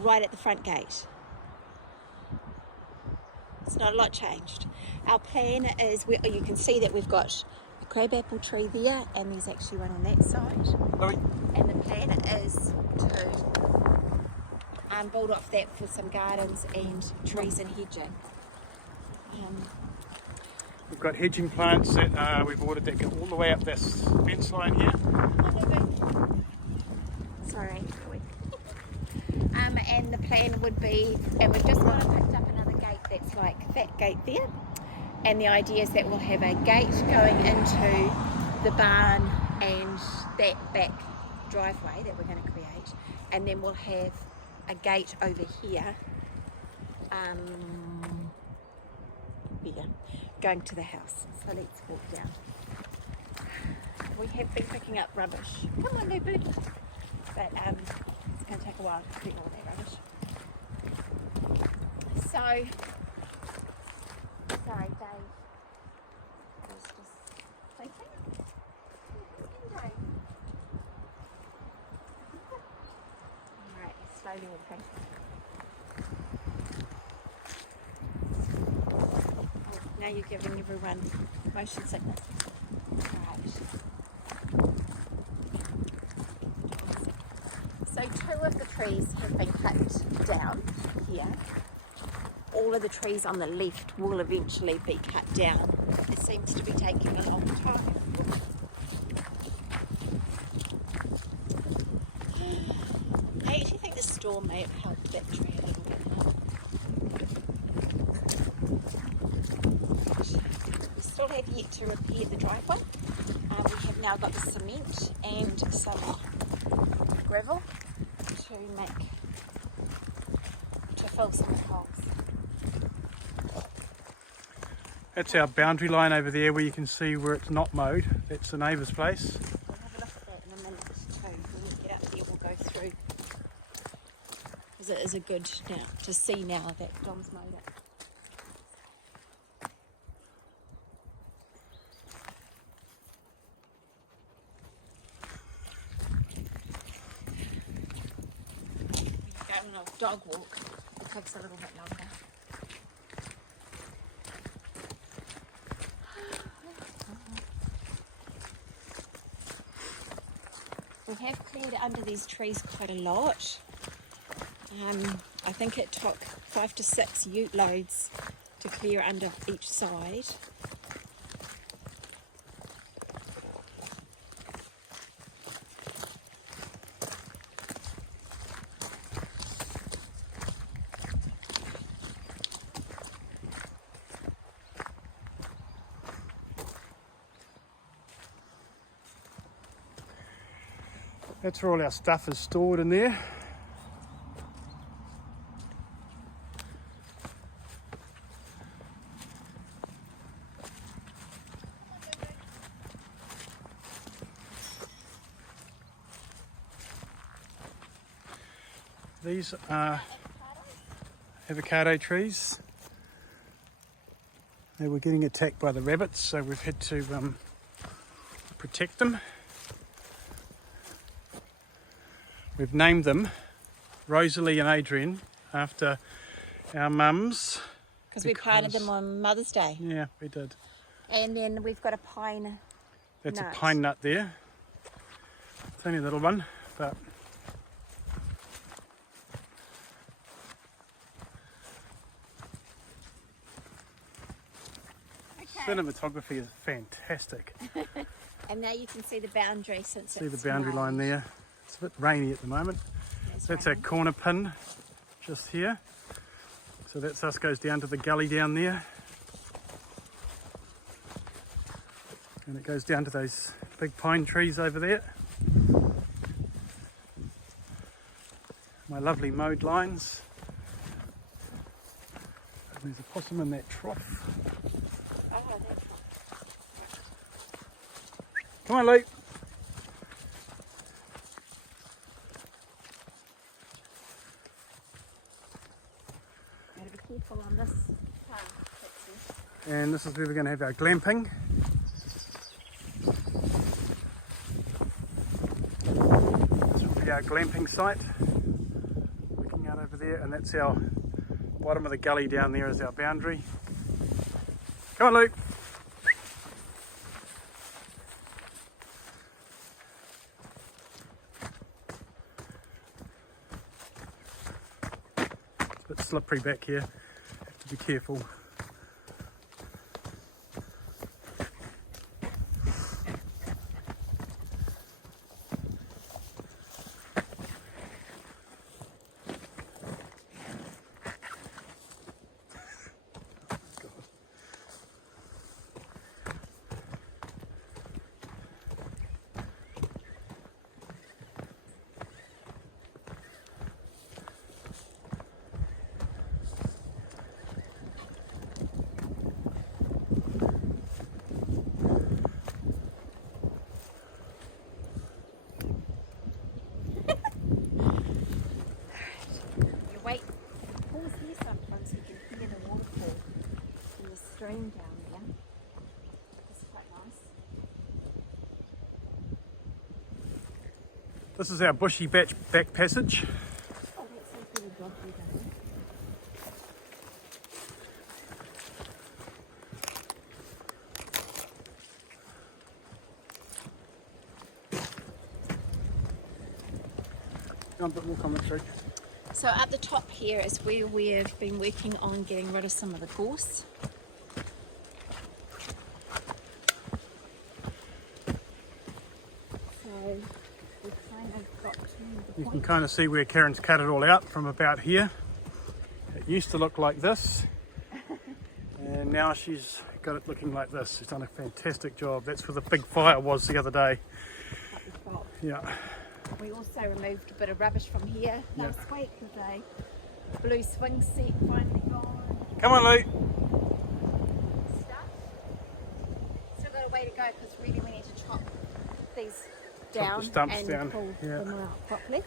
right at the front gate. It's not a lot changed. Our plan is, you can see that we've got a crabapple tree there, and there's actually one on that side. Louis. And the plan is to build off that for some gardens and trees and hedging. We've got hedging plants that we've ordered that go all the way up this fence line here. Sorry. And the plan would be, and we've just gone and picked up another gate that's like that gate there. And the idea is that we'll have a gate going into the barn and that back driveway that we're going to create. And then we'll have a gate over here, going to the house. So let's walk down. We have been picking up rubbish. Come on, new bird. But it's going to take a while to pick all that rubbish. So, sorry, Dave. Was just thinking. Dave. Alright, slowly walking. Now you're giving everyone motion sickness. Alright. So 2 of the trees have been cut down here. All of the trees on the left will eventually be cut down. It seems to be taking a long time. I actually think the storm may have helped that tree a little bit. We still have yet to repair the driveway. We have now got the cement and some gravel to fill some of the holes. That's our boundary line over there where you can see where it's not mowed. That's the neighbour's place. We'll have a look at that in a minute too. When we get up there we'll go through. Because it is a good now to see now that Dom's mowed it. On a dog walk, it takes a little bit longer. We have cleared under these trees quite a lot. I think it took 5 to 6 ute loads to clear under each side. That's where all our stuff is stored in there. These are avocado trees. They were getting attacked by the rabbits, so we've had to protect them. We've named them Rosalie and Adrian after our mums. Because we planted them on Mother's Day. Yeah, we did. And then we've got a pine That's nut. a pine nut there. It's only a little one, but cinematography is fantastic. And now you can see the boundary since See it's the boundary line there. It's a bit rainy at the moment. That's our corner pin just here. So that thus goes down to the gully down there. And it goes down to those big pine trees over there. My lovely mowed lines. And there's a possum in that trough. Oh, that's Come on, Luke. Gotta be careful on this path. And this is where we're going to have our glamping. This will be our glamping site. Looking out over there, and that's our bottom of the gully down there is our boundary. Come on, Luke. It's a bit slippery back here, have to be careful. Wait, pause here sometimes so you can hear the waterfall from the stream down there. It's quite nice. This is our bushy back passage. Oh, that's so good a job you done. A bit more commentary. So at the top here is where we've been working on getting rid of some of the gorse. So we've kind of got to the You point. can kind of see where Karen's cut it all out from about here. It used to look like this, and now she's got it looking like this. She's done a fantastic job. That's where the big fire was the other day. At the top. Yeah. We also removed a bit of rubbish from here last week with a blue swing set finally gone. Come on, Luke. Stuff. Still got a way to go because really we need to chop these down the stumps and down. pull Yeah. them out properly.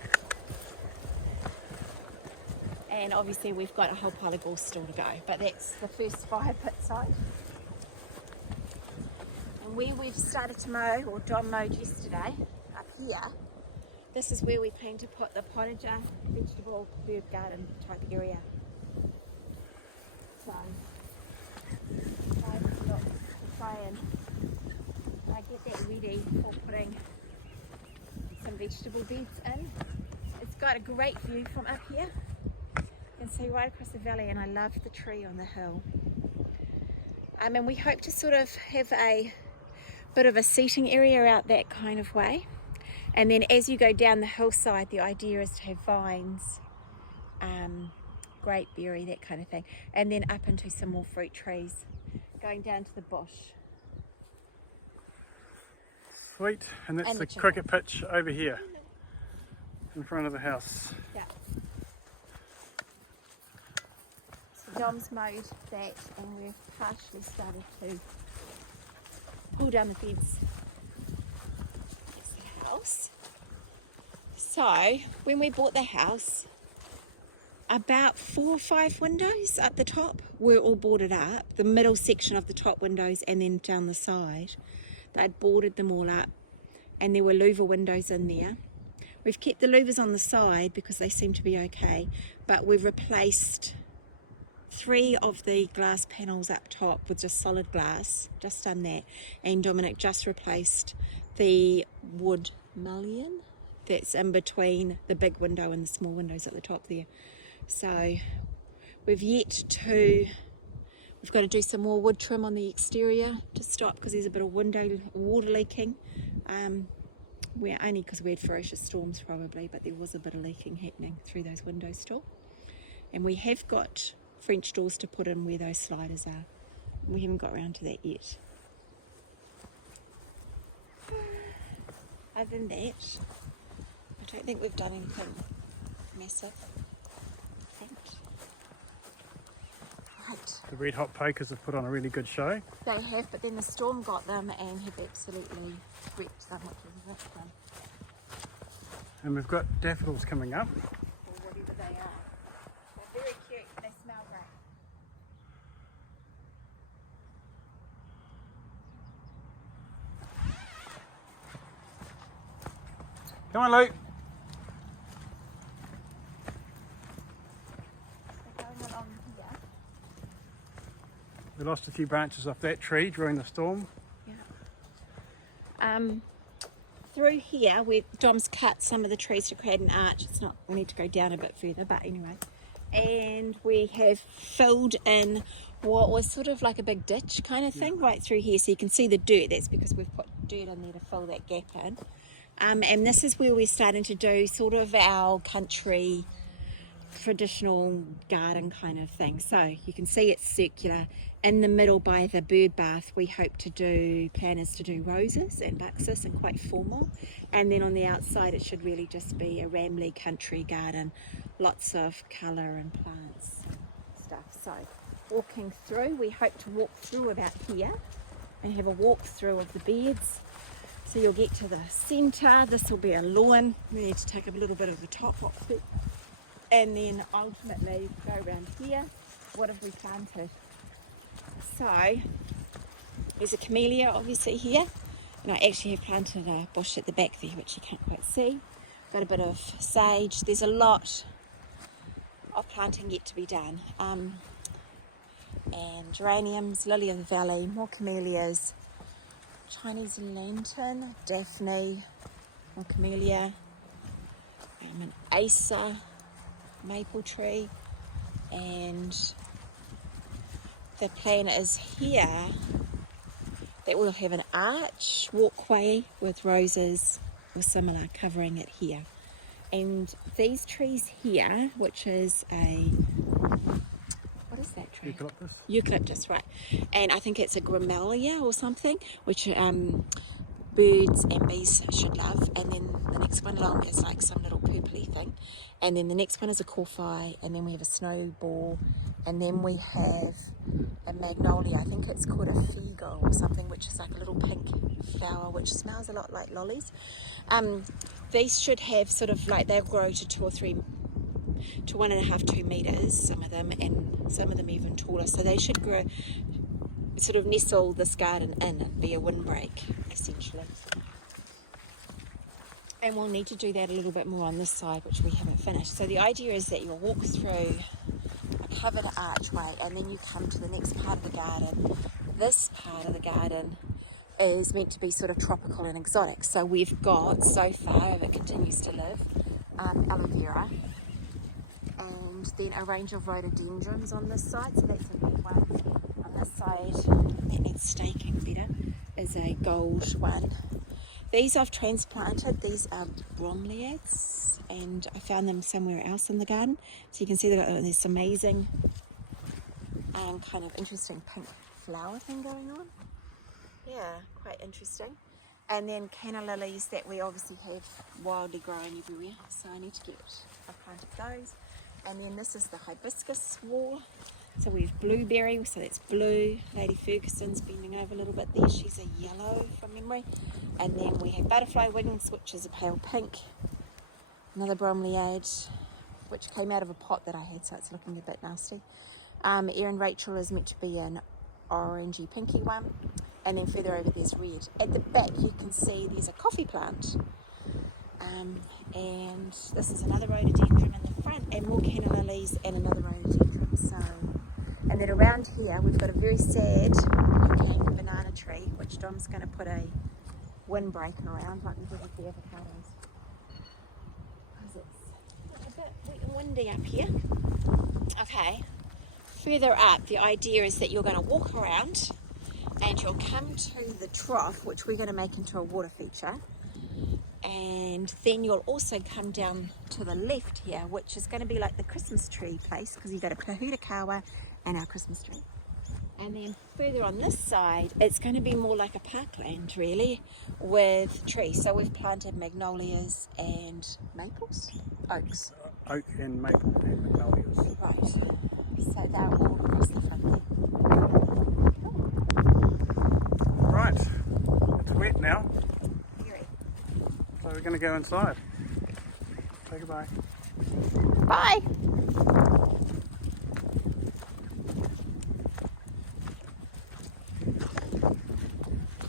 And obviously we've got a whole pile of gorse still to go, but that's the first fire pit side. And where we've started to mow, or Don mowed yesterday, up here, this is where we plan to put the potager, vegetable, herb garden type area. So, try and get that ready for putting some vegetable beds in. It's got a great view from up here. You can see right across the valley, and I love the tree on the hill. And we hope to sort of have a bit of a seating area out that kind of way. And then as you go down the hillside, the idea is to have vines, grapeberry, that kind of thing. And then up into some more fruit trees, going down to the bush. Sweet. And that's And the the cricket pitch over here in front of the house. Yeah. So Dom's mowed that, and we've partially started to pull down the beds. House. So when we bought the house, about 4 or 5 windows at the top were all boarded up, the middle section of the top windows and then down the side. They'd boarded them all up, and there were louver windows in there. We've kept the louvers on the side because they seem to be okay, but we've replaced 3 of the glass panels up top with just solid glass, just done that, and Dominic just replaced the wood mullion that's in between the big window and the small windows at the top there. So we've got to do some more wood trim on the exterior to stop, because there's a bit of water leaking. We're only because we had ferocious storms probably, but there was a bit of leaking happening through those windows still. And we have got French doors to put in where those sliders are. We haven't got around to that yet. Other than that, I don't think we've done anything massive. Right. The red hot pokers have put on a really good show. They have, but then the storm got them and have absolutely wrecked them, which is a bit fun. And we've got daffodils coming up. Or whatever they are. They're very cute. They smell great. Come on, Luke. We lost a few branches off that tree during the storm. Yeah. Through here, where Dom's cut some of the trees to create an arch. It's not, we need to go down a bit further, but anyway. And we have filled in what was sort of like a big ditch kind of thing right through here. So you can see the dirt. That's because we've put dirt in there to fill that gap in. And this is where we're starting to do sort of our country traditional garden kind of thing. So you can see it's circular. In the middle by the bird bath, we hope to do, plan is to do roses and buxus and quite formal. And then on the outside, it should really just be a rambly country garden, lots of colour and plants stuff. So walking through, we hope to walk through about here and have a walk through of the beds. So you'll get to the centre. This will be a lawn. We need to take up a little bit of the top off it. And then ultimately go around here. What have we planted? So there's a camellia obviously here, and I actually have planted a bush at the back there which you can't quite see. Got a bit of sage. There's a lot of planting yet to be done. And geraniums, lily of the valley, more camellias, Chinese lantern, daphne, more camellia, an acer, maple tree, and the plan is here that we'll have an arch walkway with roses or similar covering it here. And these trees here, which is a, what is that tree? Eucalyptus. Eucalyptus, right. And I think it's a gramilia or something, which birds and bees should love. And then the next one along is like some little purpley thing. And then the next one is a corfi, and then we have a snowball, and then we have a magnolia. I think it's called a figo or something, which is like a little pink flower which smells a lot like lollies. These should have sort of like, they'll grow to 2 or 3 to 1.5, 2 meters, some of them, and some of them even taller. So they should grow, sort of nestle this garden in and be a windbreak essentially. And we'll need to do that a little bit more on this side, which we haven't finished. So the idea is that you'll walk through a covered archway and then you come to the next part of the garden. This part of the garden is meant to be sort of tropical and exotic. So we've got, so far, if it continues to live, aloe vera, and then a range of rhododendrons on this side. So that's a red one. On this side, that needs staking better, is a gold one. These I've transplanted. These are bromeliads, and I found them somewhere else in the garden. So you can see they've got this amazing and kind of interesting pink flower thing going on. Yeah, quite interesting. And then canna lilies that we obviously have wildly growing everywhere. So I need to get, I've planted those. And then this is the hibiscus wall. So we have blueberry, so that's blue. Lady Ferguson's bending over a little bit there. She's a yellow from memory. And then we have butterfly wings, which is a pale pink. Another bromeliad, which came out of a pot that I had, so it's looking a bit nasty. Erin Rachel is meant to be an orangey pinky one. And then further over there's red. At the back you can see there's a coffee plant. And this is another rhododendron in the front, and more canna lilies and another rhododendron. So, and then around here we've got a very sad looking banana tree, which Dom's going to put a windbreak around like we did with the avocados. Because it's a bit wet and windy up here. Okay, further up the idea is that you're going to walk around and you'll come to the trough, which we're going to make into a water feature. And then you'll also come down to the left here, which is going to be like the Christmas tree place, because you've got a kahutakawa and our Christmas tree. And then further on this side, it's going to be more like a parkland really, with trees. So we've planted magnolias and maples, oaks. Oak and maple and magnolias. Right, so they're all across the front there. Right, it's wet now. So we're going to go inside. Say goodbye. Bye.